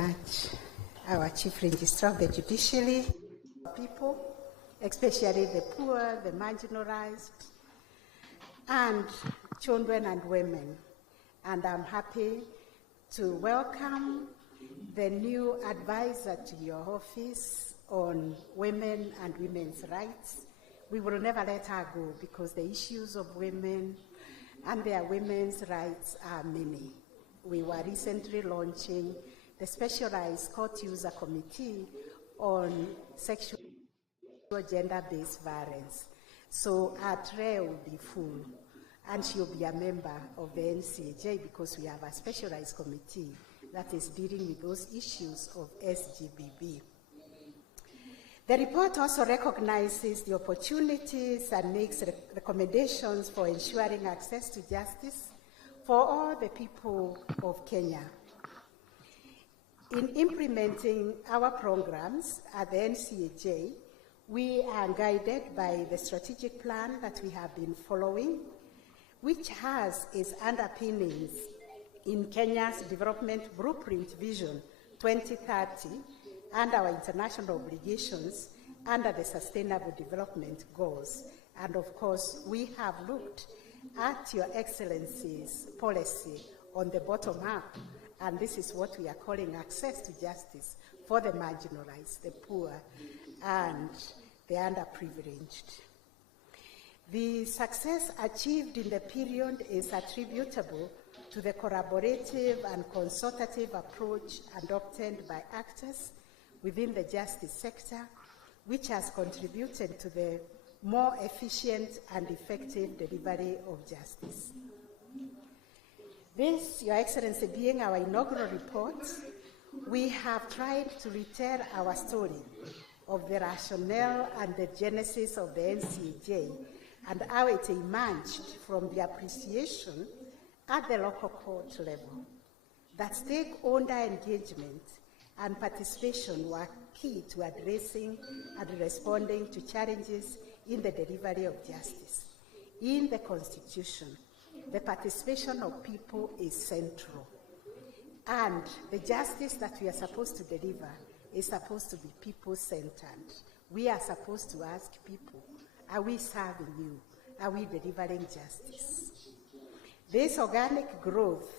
much, our Chief Registrar of the Judiciary, people, especially the poor, the marginalized, and children and women. And I'm happy to welcome the new advisor to your office on women and women's rights. We will never let her go because the issues of women and their women's rights are many. We were recently launching the Specialized Court User Committee on Sexual Gender-Based Violence. So our tray will be full, and she'll be a member of the NCAJ because we have a specialized committee that is dealing with those issues of SGBB. The report also recognizes the opportunities and makes recommendations for ensuring access to justice for all the people of Kenya. In implementing our programs at the NCAJ, we are guided by the strategic plan that we have been following, which has its underpinnings in Kenya's Development Blueprint Vision 2030 and our international obligations under the Sustainable Development Goals. And of course, we have looked at Your Excellency's policy on the bottom up, and this is what we are calling access to justice for the marginalized, the poor, and the underprivileged. The success achieved in the period is attributable to the collaborative and consultative approach adopted by actors within the justice sector, which has contributed to the more efficient and effective delivery of justice. This, Your Excellency, being our inaugural report, we have tried to retell our story of the rationale and the genesis of the NCAJ and how it emerged from the appreciation at the local court level that stakeholder engagement and participation were key to addressing and responding to challenges in the delivery of justice. In the Constitution, the participation of people is central, and the justice that we are supposed to deliver is supposed to be people-centered. We are supposed to ask people, are we serving you? Are we delivering justice? This organic growth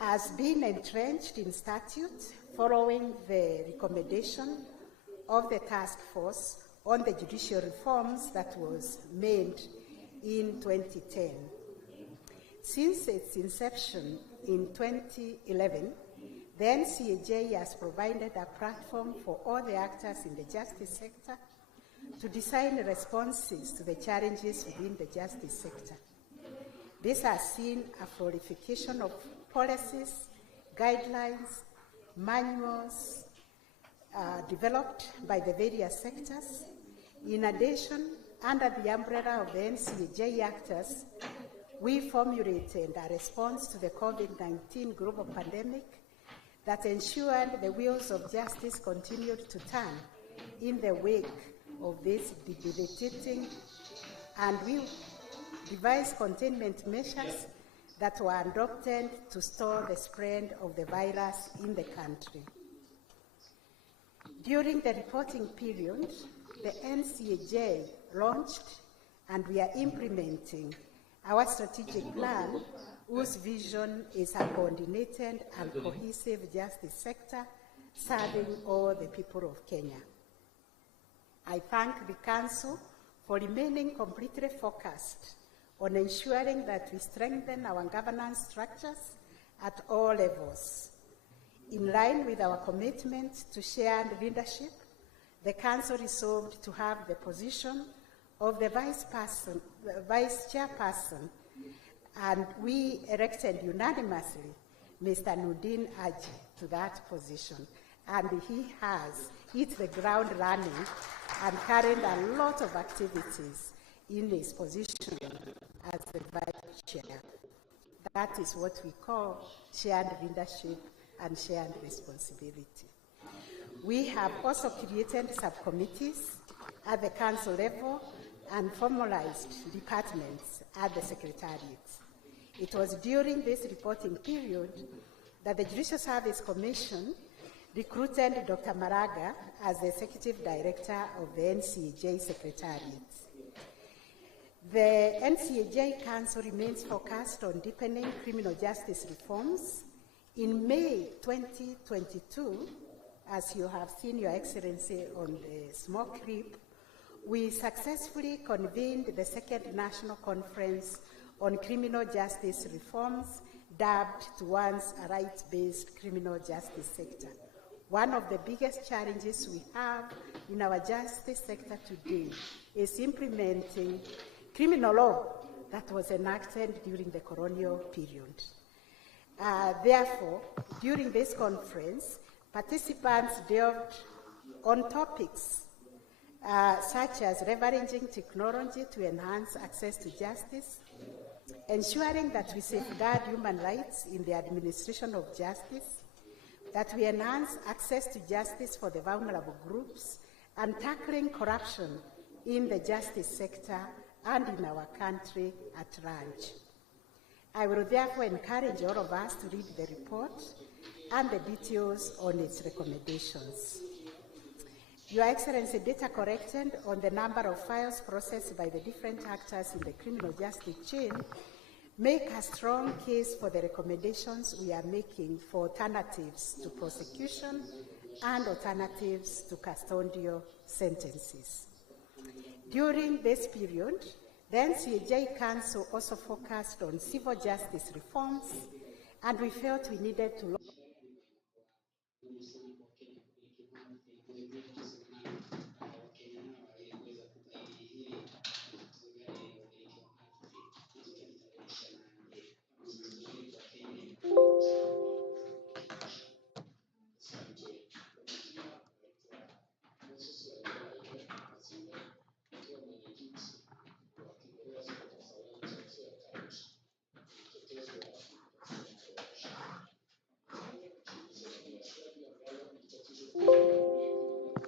has been entrenched in statute following the recommendation of the task force on the judicial reforms that was made in 2010. Since its inception in 2011, the NCAJ has provided a platform for all the actors in the justice sector to design responses to the challenges within the justice sector. This has seen a proliferation of policies, guidelines, manuals developed by the various sectors. In addition, under the umbrella of the NCAJ actors, we formulated a response to the COVID-19 global pandemic that ensured the wheels of justice continued to turn in the wake of this debilitating, and we devised containment measures that were adopted to stop the spread of the virus in the country. During the reporting period, the NCAJ launched and we are implementing our strategic plan, whose vision is a coordinated and cohesive justice sector serving all the people of Kenya. I thank the Council for remaining completely focused on ensuring that we strengthen our governance structures at all levels. In line with our commitment to shared leadership, the Council resolved to have the position of the vice chairperson, and we elected unanimously Mr. Nudin Aji to that position. And he has hit the ground running and carried a lot of activities in his position as the vice chair. That is what we call shared leadership and shared responsibility. We have also created subcommittees at the council level and formalized departments at the Secretariat. It was during this reporting period that the Judicial Service Commission recruited Dr. Maraga as the Executive Director of the NCAJ Secretariat. The NCAJ Council remains focused on deepening criminal justice reforms. In May 2022, as you have seen, Your Excellency, on the small clip, we successfully convened the second National Conference on Criminal Justice Reforms, dubbed Towards a Rights-Based Criminal Justice Sector. One of the biggest challenges we have in our justice sector today is implementing criminal law that was enacted during the colonial period. Therefore, during this conference, participants delved on topics such as leveraging technology to enhance access to justice, ensuring that we safeguard human rights in the administration of justice, that we enhance access to justice for the vulnerable groups, and tackling corruption in the justice sector and in our country at large. I will therefore encourage all of us to read the report and the details on its recommendations. Your Excellency, data collected on the number of files processed by the different actors in the criminal justice chain make a strong case for the recommendations we are making for alternatives to prosecution and alternatives to custodial sentences. During this period, the NCAJ Council also focused on civil justice reforms, and we felt we needed to